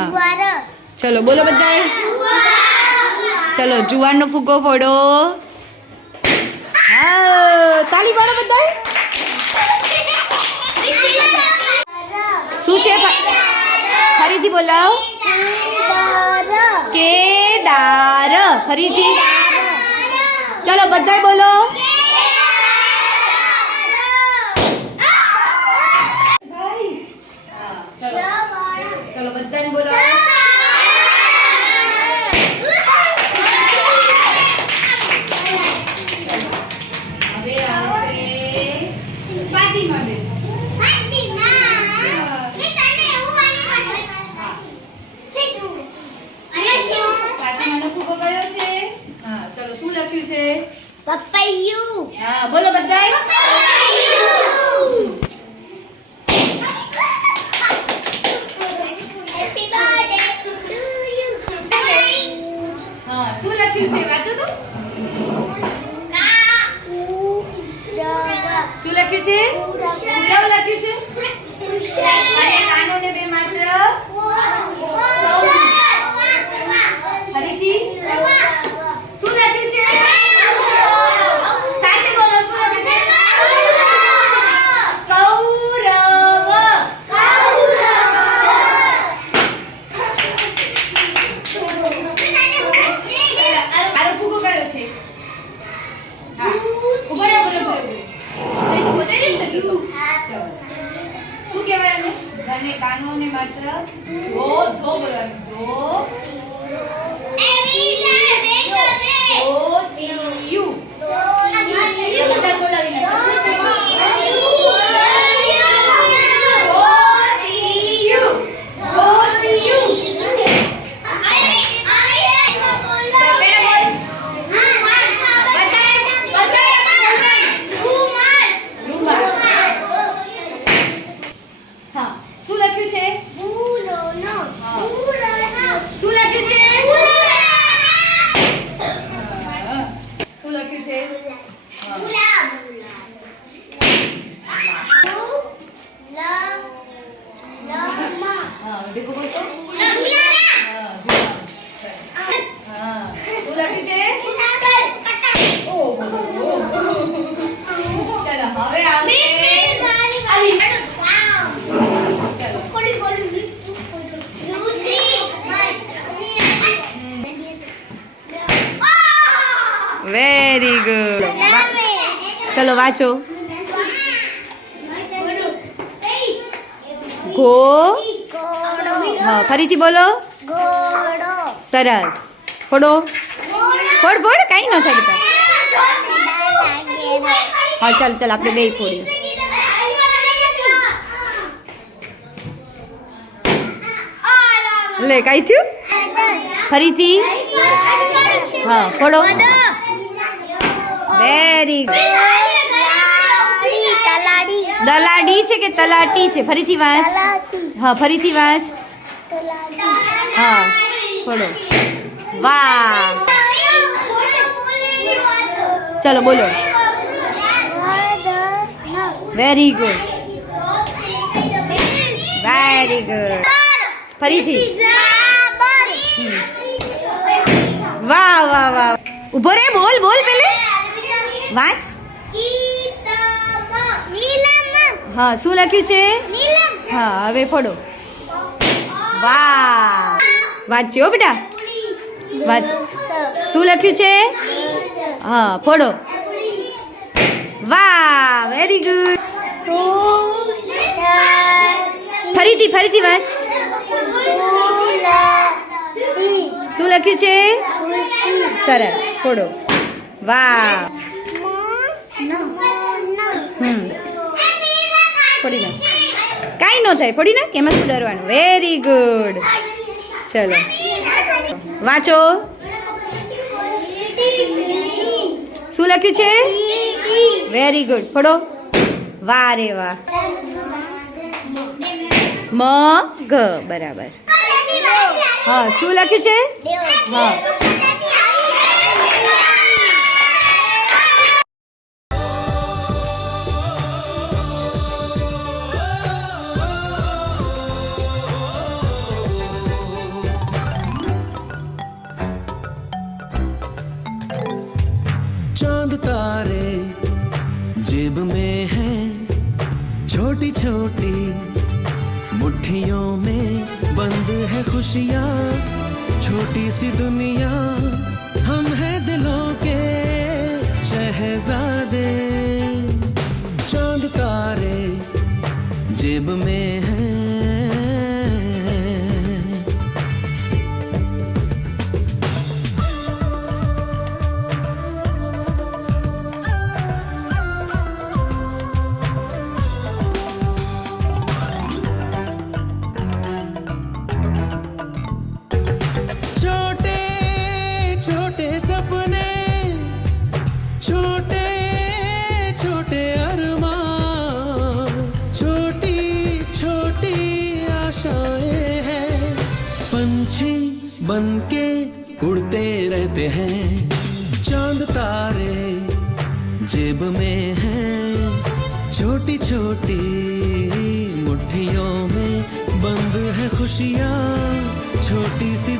હા ચલો બોલો બધાએ. ચલો જુવારનો ફુગ્ગો ફોડો. હા તાળી પાડો બધાએ. શું છે ફરીથી બોલાવ. કેદાર. ફરીથી ચલો બધાએ બોલો. ચલો બધાને બોલાવો. હવે આવશે ફાતિમા બેન. ફાતિમાનો ફૂગો કયો છે? હા ચલો શું લખ્યું છે? પપૈયું. હા બોલો બધાય. હા શું લખ્યું છે વાંચો તો. શું લખ્યું છે? ઉડાવ લખ્યું છે. અને કાનોને બે માત્ર. ફરીથી શું લખ્યું છે? સાથે બોલો શું લખ્યું છે? કૌરવ. આરો ફૂગો કયો છે? હા ઉભો રહો બોલો બોલો બોલો શું કહેવાય આને? ઘને કાનોને માત્ર ધો ધો બોલવાનું. ધો ધોતિયું. બધા બોલાવી નાખો. ધોતિયું. ધોતિયું. હા શું લખ્યું છે? શું લખ્યું છે? શું લખ્યું છે? હા ભેગું બોલ તો. હા શું લખ્યું છે? ઓહો ચલો હવે આવશે આવી. Very good. ચલો વાંચો. ઘો. હા ફરીથી બોલો. સરસ. ફોડો. ફોડ ફોડ કઈ ન થાય બેટા. હા ચાલ ચાલ આપણે બે ફોડીએ. લે કઈ થયું? ફરીથી હા ફોડો. Very good. દલાડી છે કે તલાટી છે? ફરીથી વાંચ. હા ફરીથી વાંચ. હા ફોડો. વાહ ચલો બોલો. Very good. Very good. ફરીથી. વાહ વાહ વાહ. ઉભો રે બોલ બોલ પેલે વાંચ. હા શું લખ્યું છે? હા હવે ફોડો. વાહ વાંચ્યો બેટા. વાંચ. શું લખ્યું છે? હા ફોડો. વાહ વેરી ગુડ. ફરીથી ફરીથી વાંચ. શું લખ્યું છે? સરસ ફોડો. વાહ. ફોડી નાખ. કાંઈ ન થાય ફોડી નાખ. એમાં શું ડરવાનું. Very good. ચલો વાંચો. શું લખ્યું છે? Very good. ફોડો. વાહ રે વાહ. મગ બરાબર. હા શું લખ્યું છે? હા चांद तारे जेब में है, छोटी छोटी मुट्ठियों में बंद है खुशियाँ, छोटी सी दुनिया हम हैं दिलों के शहजादे। चांद तारे जेब में है। छोटे छोटे सपने, छोटे छोटे अरमान, छोटी छोटी आशाएं हैं, पंछी बनके उड़ते रहते हैं। चांद तारे जेब में हैं, छोटी छोटी मुट्ठियों में बंद है खुशियाँ, छोटी सी